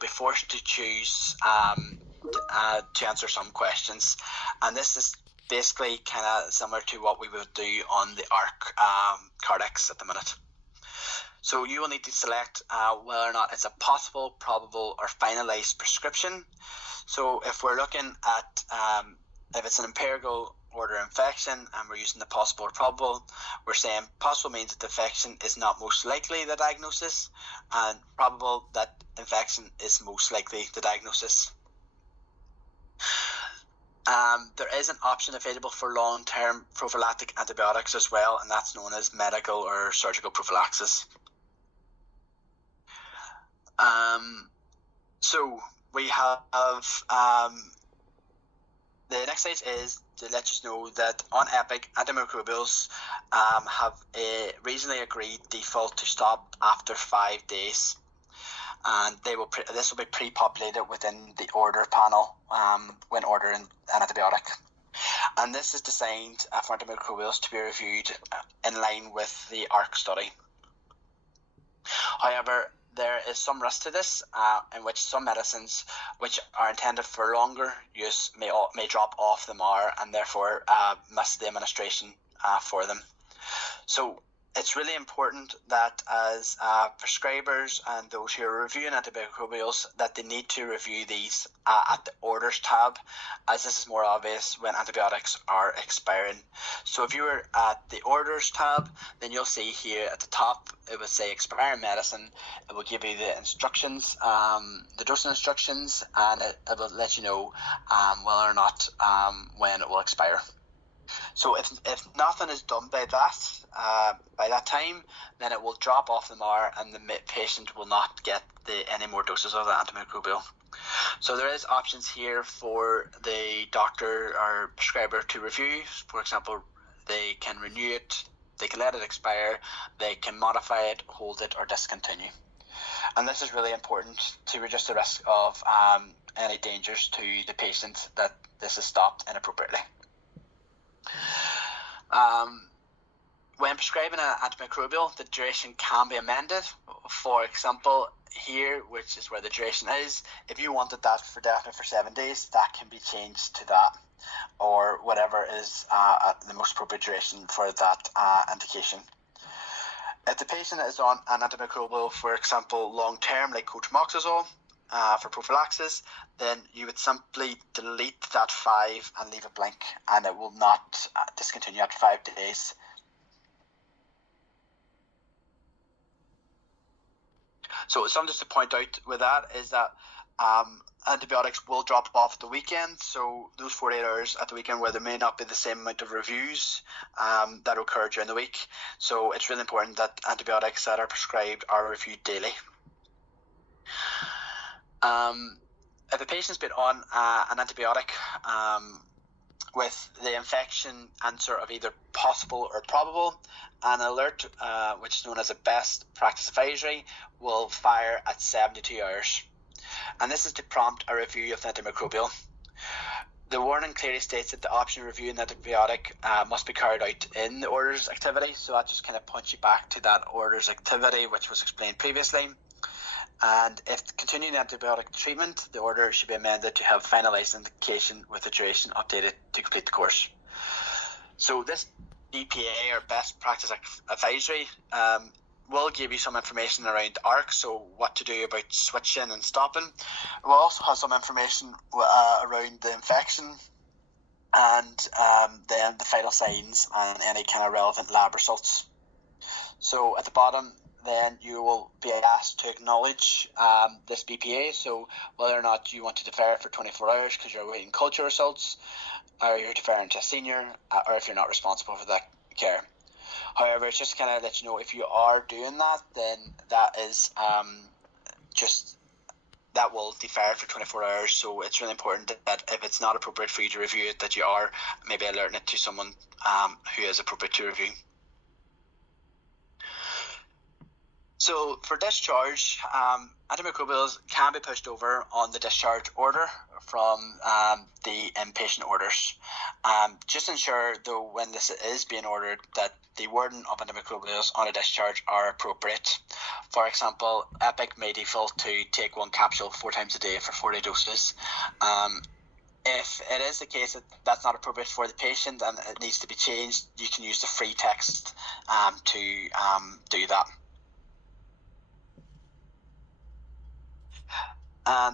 be forced to choose to answer some questions, and this is basically kind of similar to what we would do on the ARC Cardex at the minute. So you will need to select whether or not it's a possible, probable, or finalized prescription. So if we're looking at if it's an empirical order infection and we're using the possible or probable, we're saying possible means that the infection is not most likely the diagnosis, and probable that infection is most likely the diagnosis. There is an option available for long-term prophylactic antibiotics as well, and that's known as medical or surgical prophylaxis. So we have the next stage is to let you know that on EPIC, antimicrobials have a reasonably agreed default to stop after 5 days, and this will be pre-populated within the order panel when ordering an antibiotic. And this is designed for antimicrobials to be reviewed in line with the ARC study. However, there is some risk to this, in which some medicines which are intended for longer use may drop off the MAR and therefore miss the administration for them. So it's really important that as prescribers and those who are reviewing antimicrobials, that they need to review these at the orders tab, as this is more obvious when antibiotics are expiring. So if you were at the orders tab, then you'll see here at the top it will say expiring medicine. It will give you the instructions, the dosing instructions, and it will let you know whether or not when it will expire. So if nothing is done by that time, then it will drop off the MAR and the patient will not get any more doses of the antimicrobial. So there is options here for the doctor or prescriber to review. For example, they can renew it, they can let it expire, they can modify it, hold it, or discontinue. And this is really important to reduce the risk of any dangers to the patient that this is stopped inappropriately. When prescribing an antimicrobial, the duration can be amended. For example, here, which is where the duration is, if you wanted that for definite for 7 days, that can be changed to that, or whatever is the most appropriate duration for that indication. If the patient is on an antimicrobial, for example, long-term, like cotrimoxazole, for prophylaxis, then you would simply delete that 5 and leave it blank, and it will not discontinue after 5 days. So something just to point out with that is that antibiotics will drop off at the weekend, so those 48 hours at the weekend where there may not be the same amount of reviews that occur during the week. So it's really important that antibiotics that are prescribed are reviewed daily. If the patient's been on an antibiotic with the infection answer of either possible or probable, an alert, which is known as a best practice advisory, will fire at 72 hours. And this is to prompt a review of the antimicrobial. The warning clearly states that the option of reviewing the antibiotic must be carried out in the orders activity, so that just kind of points you back to that orders activity which was explained previously. And if continuing antibiotic treatment, the order should be amended to have finalized indication with the duration updated to complete the course. So this BPA, or best practice advisory, will give you some information around ARC, so what to do about switching and stopping. It will also have some information around the infection, and then the vital signs and any kind of relevant lab results. So at the bottom, then you will be asked to acknowledge this BPA, so whether or not you want to defer for 24 hours because you're awaiting culture results, or you're deferring to a senior, or if you're not responsible for that care. However, it's just kind of let you know if you are doing that, then that is that will defer for 24 hours. So it's really important that if it's not appropriate for you to review it, that you are maybe alerting it to someone who is appropriate to review. So for discharge, antimicrobials can be pushed over on the discharge order from the inpatient orders. Just ensure, though, when this is being ordered, that the wording of antimicrobials on a discharge are appropriate. For example, EPIC may default to take 1 capsule 4 times a day for 40 doses. If it is the case that that's not appropriate for the patient and it needs to be changed, you can use the free text to do that. And